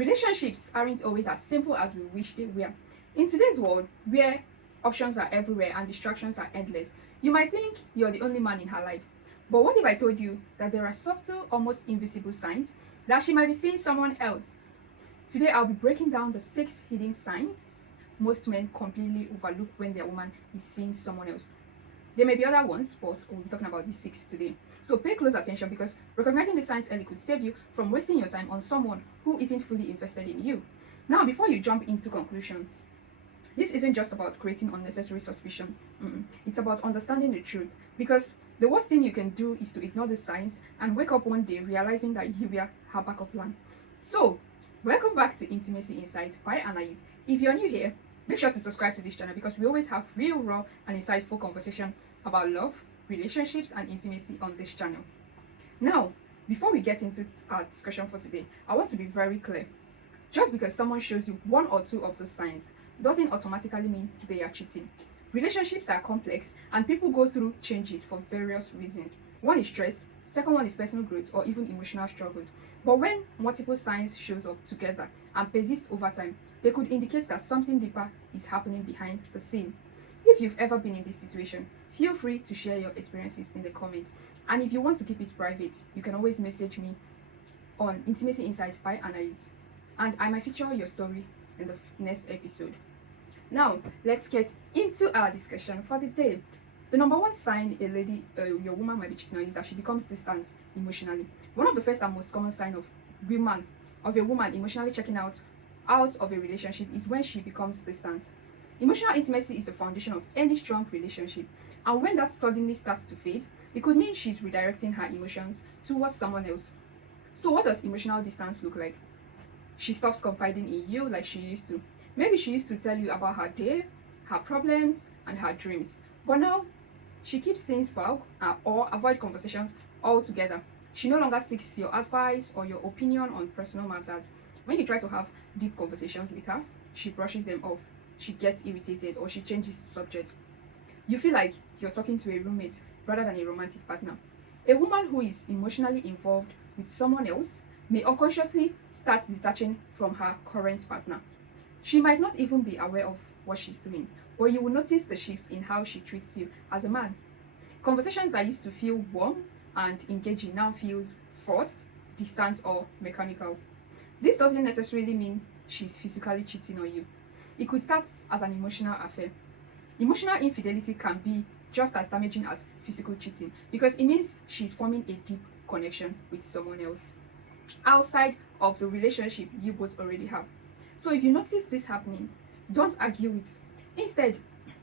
Relationships aren't always as simple as we wish they were. In today's world, where options are everywhere and distractions are endless, you might think you're the only man in her life. But what if I told you that there are subtle, almost invisible signs that she might be seeing someone else? Today, I'll be breaking down the 6 hidden signs most men completely overlook when their woman is seeing someone else. There may be other ones, but we'll be talking about these 6 today. So pay close attention because recognizing the signs early could save you from wasting your time on someone who isn't fully invested in you. Now, before you jump into conclusions, this isn't just about creating unnecessary suspicion. It's about understanding the truth. Because the worst thing you can do is to ignore the signs and wake up one day realizing that you were her backup plan. So, welcome back to Intimacy Insights by Anais. If you're new here, make sure to subscribe to this channel because we always have real, raw, and insightful conversation about love, relationships, and intimacy on this channel. Now, before we get into our discussion for today, I want to be very clear. Just because someone shows you 1 or 2 of the signs doesn't automatically mean they are cheating. Relationships are complex and people go through changes for various reasons. One is stress, second one is personal growth or even emotional struggles. But when multiple signs shows up together and persist over time, they could indicate that something deeper is happening behind the scene. If you've ever been in this situation, feel free to share your experiences in the comments. And if you want to keep it private, you can always message me on Intimacy Insights by Anais. And I might feature your story in the next episode. Now, let's get into our discussion for the day. The number 1 sign your woman might be cheating on you is that she becomes distant emotionally. One of the first and most common signs of a woman emotionally checking out of a relationship is when she becomes distant. Emotional intimacy is the foundation of any strong relationship, and when that suddenly starts to fade, it could mean she's redirecting her emotions towards someone else. So what does emotional distance look like? She stops confiding in you like she used to. Maybe she used to tell you about her day, her problems, and her dreams. But now, she keeps things vague or avoid conversations altogether. She no longer seeks your advice or your opinion on personal matters. When you try to have deep conversations with her, she brushes them off. She gets irritated or she changes the subject. You feel like you're talking to a roommate rather than a romantic partner. A woman who is emotionally involved with someone else may unconsciously start detaching from her current partner. She might not even be aware of what she's doing, but you will notice the shift in how she treats you as a man. Conversations that used to feel warm and engaging now feels forced, distant, or mechanical. This doesn't necessarily mean she's physically cheating on you. It could start as an emotional affair. Emotional infidelity can be just as damaging as physical cheating because it means she's forming a deep connection with someone else outside of the relationship you both already have. So if you notice this happening, don't argue it. Instead,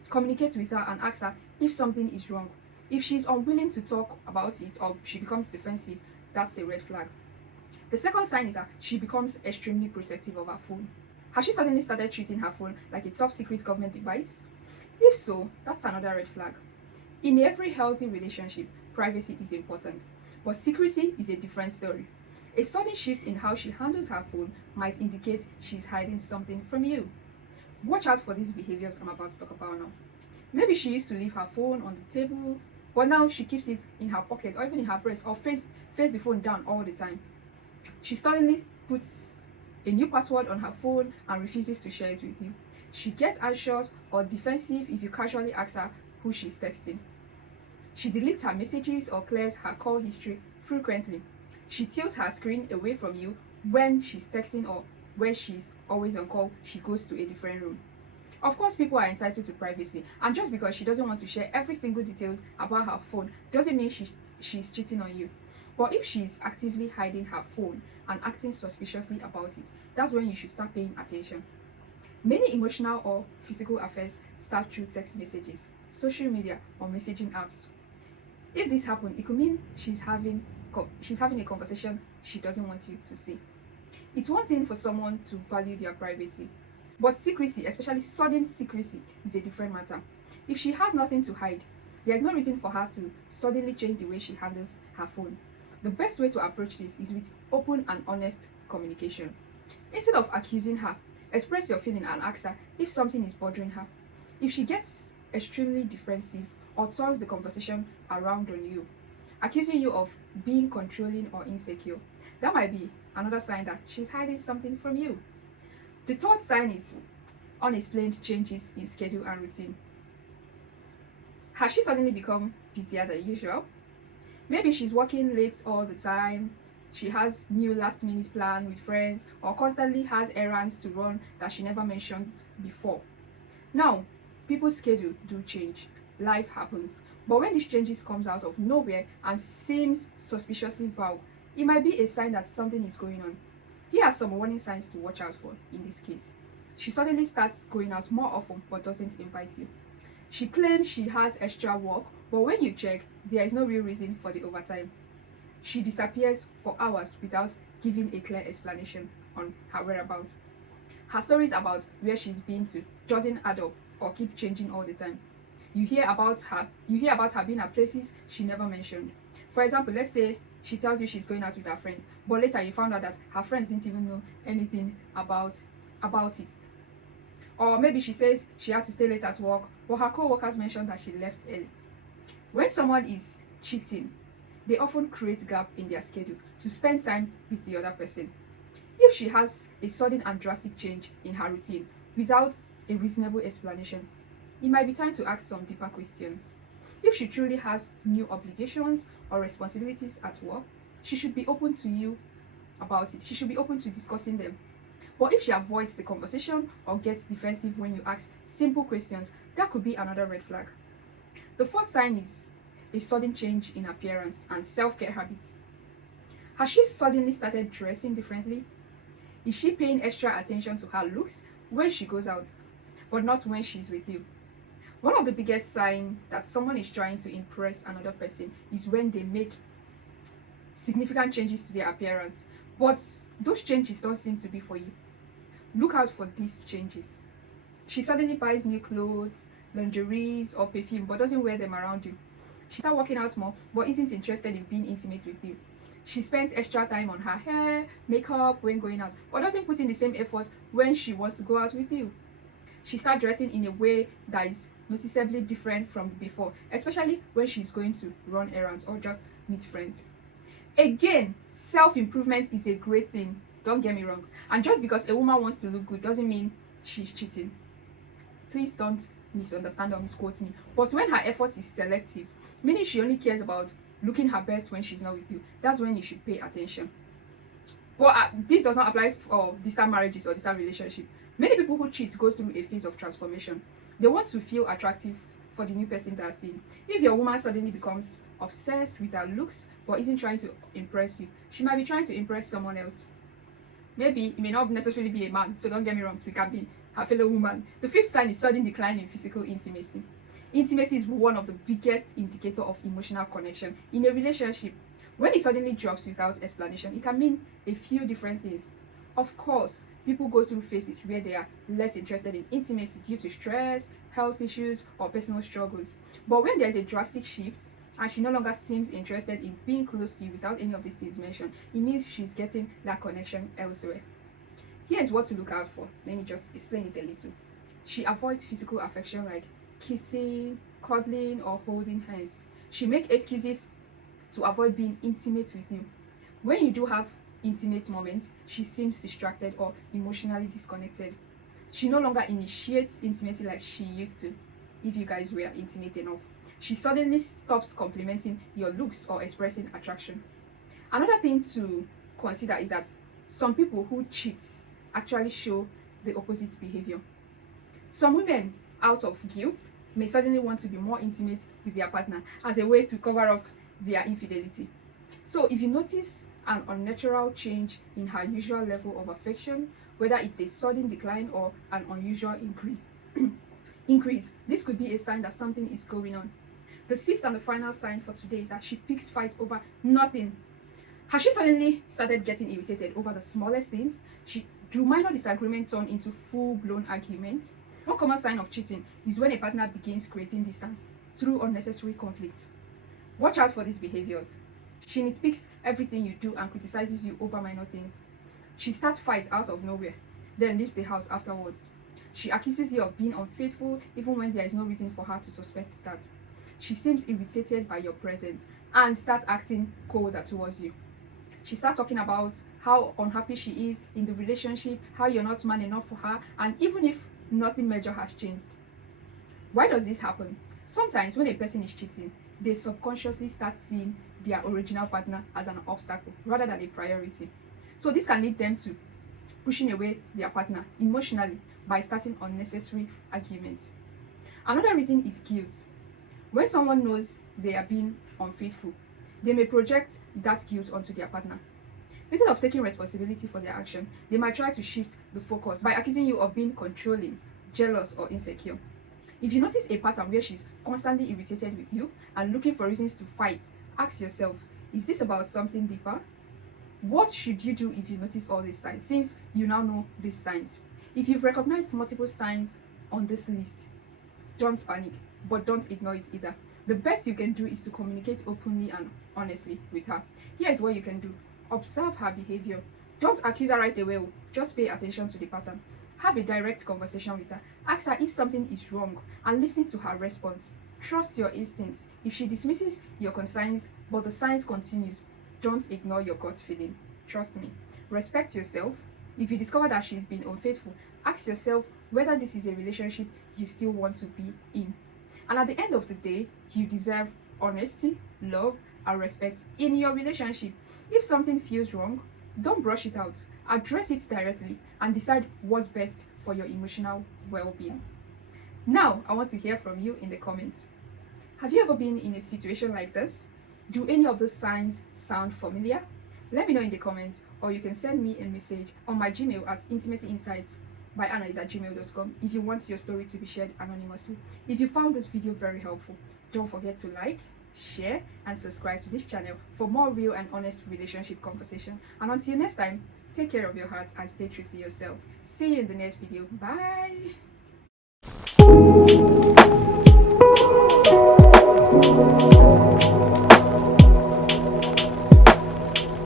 communicate with her and ask her if something is wrong. If she's unwilling to talk about it or she becomes defensive, that's a red flag. The second sign is that she becomes extremely protective of her phone. Has she suddenly started treating her phone like a top secret government device? If so, that's another red flag. In every healthy relationship, privacy is important, but secrecy is a different story. A sudden shift in how she handles her phone might indicate she's hiding something from you. Watch out for these behaviors I'm about to talk about now. Maybe she used to leave her phone on the table, but now she keeps it in her pocket or even in her purse or face the phone down all the time. She suddenly puts a new password on her phone and refuses to share it with you. She gets anxious or defensive if you casually ask her who she's texting. She deletes her messages or clears her call history frequently. She tilts her screen away from you when she's texting, or when she's always on call, she goes to a different room. Of course, people are entitled to privacy, and just because she doesn't want to share every single detail about her phone doesn't mean she's cheating on you. But if she's actively hiding her phone and acting suspiciously about it, that's when you should start paying attention. Many emotional or physical affairs start through text messages, social media, or messaging apps. If this happens, it could mean she's having a conversation she doesn't want you to see. It's one thing for someone to value their privacy, but secrecy, especially sudden secrecy, is a different matter. If she has nothing to hide, there's no reason for her to suddenly change the way she handles her phone. The best way to approach this is with open and honest communication. Instead of accusing her, express your feeling and ask her if something is bothering her. If she gets extremely defensive or turns the conversation around on you, accusing you of being controlling or insecure, that might be another sign that she's hiding something from you. The third sign is unexplained changes in schedule and routine. Has she suddenly become busier than usual? Maybe she's working late all the time, she has new last minute plan with friends, or constantly has errands to run that she never mentioned before. Now, people's schedule do change. Life happens. But when these changes comes out of nowhere and seems suspiciously vague, it might be a sign that something is going on. Here are some warning signs to watch out for in this case. She suddenly starts going out more often but doesn't invite you. She claims she has extra work, but when you check, there is no real reason for the overtime. She disappears for hours without giving a clear explanation on her whereabouts. Her stories about where she's been to doesn't add up or keep changing all the time. You hear about her being at places she never mentioned. For example, let's say she tells you she's going out with her friends, but later you found out that her friends didn't even know anything about it. Or maybe she says she had to stay late at work, but her co-workers mentioned that she left early. When someone is cheating, they often create gap in their schedule to spend time with the other person. If she has a sudden and drastic change in her routine without a reasonable explanation, it might be time to ask some deeper questions. If she truly has new obligations or responsibilities at work, she should be open to you about it. She should be open to discussing them. But if she avoids the conversation or gets defensive when you ask simple questions, that could be another red flag. The fourth sign is a sudden change in appearance and self-care habits. Has she suddenly started dressing differently? Is she paying extra attention to her looks when she goes out, but not when she's with you? One of the biggest signs that someone is trying to impress another person is when they make significant changes to their appearance, but those changes don't seem to be for you. Look out for these changes. She suddenly buys new clothes, lingeries, or perfume, but doesn't wear them around you. She starts working out more, but isn't interested in being intimate with you. She spends extra time on her hair, makeup when going out, but doesn't put in the same effort when she wants to go out with you. She starts dressing in a way that is noticeably different from before, especially when she's going to run errands or just meet friends. Again, self-improvement is a great thing, don't get me wrong. And just because a woman wants to look good doesn't mean she's cheating. Please don't misunderstand or misquote me. But when her effort is selective, meaning she only cares about looking her best when she's not with you, that's when you should pay attention. But this does not apply for distant marriages or distant relationships. Many people who cheat go through a phase of transformation. They want to feel attractive for the new person they're seeing. If your woman suddenly becomes obsessed with her looks but isn't trying to impress you, she might be trying to impress someone else. Maybe it may not necessarily be a man, so don't get me wrong, so it can be her fellow woman. The fifth sign is sudden decline in physical intimacy. Intimacy is one of the biggest indicators of emotional connection in a relationship. When it suddenly drops without explanation, it can mean a few different things. Of course, people go through phases where they are less interested in intimacy due to stress, health issues, or personal struggles. But when there's a drastic shift, and she no longer seems interested in being close to you without any of these things mentioned, it means she's getting that connection elsewhere. Here's what to look out for. Let me just explain it a little. She avoids physical affection like kissing, cuddling, or holding hands. She makes excuses to avoid being intimate with you. When you do have intimate moments, she seems distracted or emotionally disconnected. She no longer initiates intimacy like she used to, if you guys were intimate enough. She suddenly stops complimenting your looks or expressing attraction. Another thing to consider is that some people who cheat actually show the opposite behavior. Some women, out of guilt, may suddenly want to be more intimate with their partner as a way to cover up their infidelity. So if you notice an unnatural change in her usual level of affection, whether it's a sudden decline or an unusual increase, this could be a sign that something is going on. The sixth and the final sign for today is that she picks fights over nothing. Has she suddenly started getting irritated over the smallest things? Do minor disagreements turn into full-blown arguments? One common sign of cheating is when a partner begins creating distance through unnecessary conflict. Watch out for these behaviors. She nitpicks everything you do and criticizes you over minor things. She starts fights out of nowhere, then leaves the house afterwards. She accuses you of being unfaithful even when there is no reason for her to suspect that. She seems irritated by your presence and starts acting colder towards you. She starts talking about how unhappy she is in the relationship, how you're not man enough for her, and even if nothing major has changed. Why does this happen? Sometimes when a person is cheating, they subconsciously start seeing their original partner as an obstacle rather than a priority. So this can lead them to pushing away their partner emotionally by starting unnecessary arguments. Another reason is guilt. When someone knows they are being unfaithful, they may project that guilt onto their partner. Instead of taking responsibility for their action, they might try to shift the focus by accusing you of being controlling, jealous, or insecure. If you notice a pattern where she's constantly irritated with you and looking for reasons to fight, ask yourself, is this about something deeper? What should you do if you notice all these signs, since you now know these signs? If you've recognized multiple signs on this list, don't panic, but don't ignore it either. The best you can do is to communicate openly and honestly with her. Here's what you can do. Observe her behavior. Don't accuse her right away. Just pay attention to the pattern. Have a direct conversation with her. Ask her if something is wrong and listen to her response. Trust your instincts. If she dismisses your concerns but the signs continues, don't ignore your gut feeling. Trust me. Respect yourself. If you discover that she's been unfaithful, ask yourself whether this is a relationship you still want to be in. And at the end of the day, you deserve honesty, love, and respect in your relationship. If something feels wrong, don't brush it out. Address it directly and decide what's best for your emotional well-being. Now, I want to hear from you in the comments. Have you ever been in a situation like this? Do any of the signs sound familiar? Let me know in the comments, or you can send me a message on my Gmail at intimacyinsights@gmail.com if you want your story to be shared anonymously. If you found this video very helpful, don't forget to like, share, and subscribe to this channel for more real and honest relationship conversation. And until next time, take care of your heart and stay true to yourself. See you in the next video. Bye.